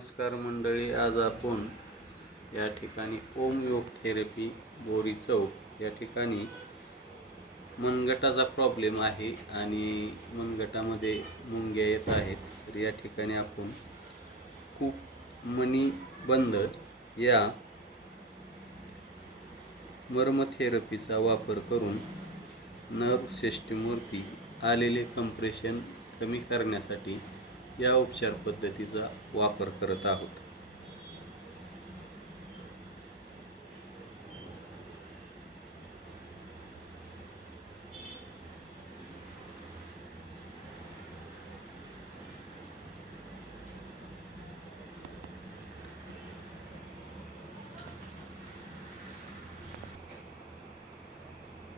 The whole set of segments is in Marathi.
नमस्कार मंडळी, आज आपण या ठिकाणी ओम योग थेरपी बोरी चौक या ठिकाणी मनगटाचा प्रॉब्लेम आहे आणि मनगटामध्ये मुंग्या येत आहेत. तर या ठिकाणी आपण खूप मनी बंद या मर्म थेरपीचा वापर करून नर्व सिस्टीमवरती आलेले कंप्रेशन कमी करण्यासाठी या उपचार पद्धतीचा वापर करत आहोत.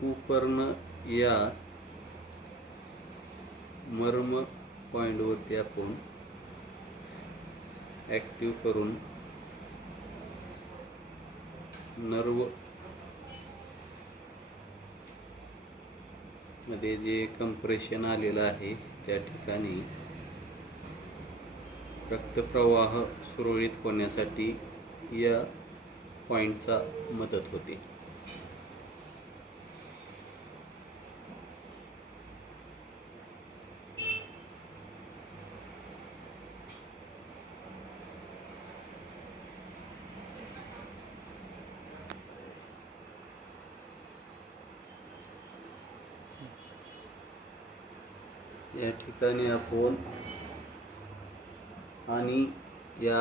उपकरण या मर्म पॉइंटवरती आपण ॲक्टिव्ह करून नर्व मध्ये जे कंप्रेशन आलेलं आहे त्या ठिकाणी रक्तप्रवाह सुरळीत होण्यासाठी या पॉइंटचा मदत होते. या ठिकाणी आपण आणि या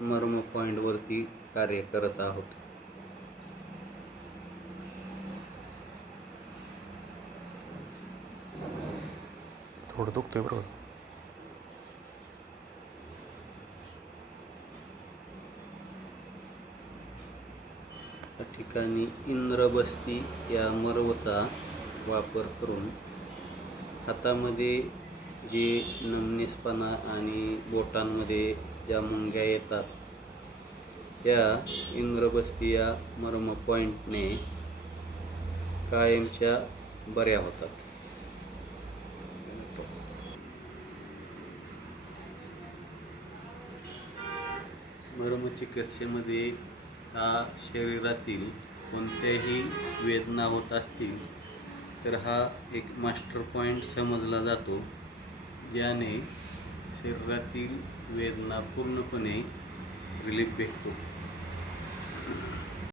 मर्म पॉइंटवरती कार्य करत आहोत. थोडं दुखतंय बरोबर. या ठिकाणी इंद्रबस्ती या मर्वचा वापर करून हातामध्ये जे नमनीसपणा आणि बोटांमध्ये ज्या मुंग्या येतात त्या इंद्रबस्ती या मर्म पॉइंटने कायमच्या बऱ्या होतात. मर्म चिकित्सेमध्ये शरीरातील कोणत्याही वेदना होत असतील तर हा एक मास्टर पॉइंट समजला जातो, ज्याने शरीरातील वेदना पूर्णपणे रिलीफ भेटतो.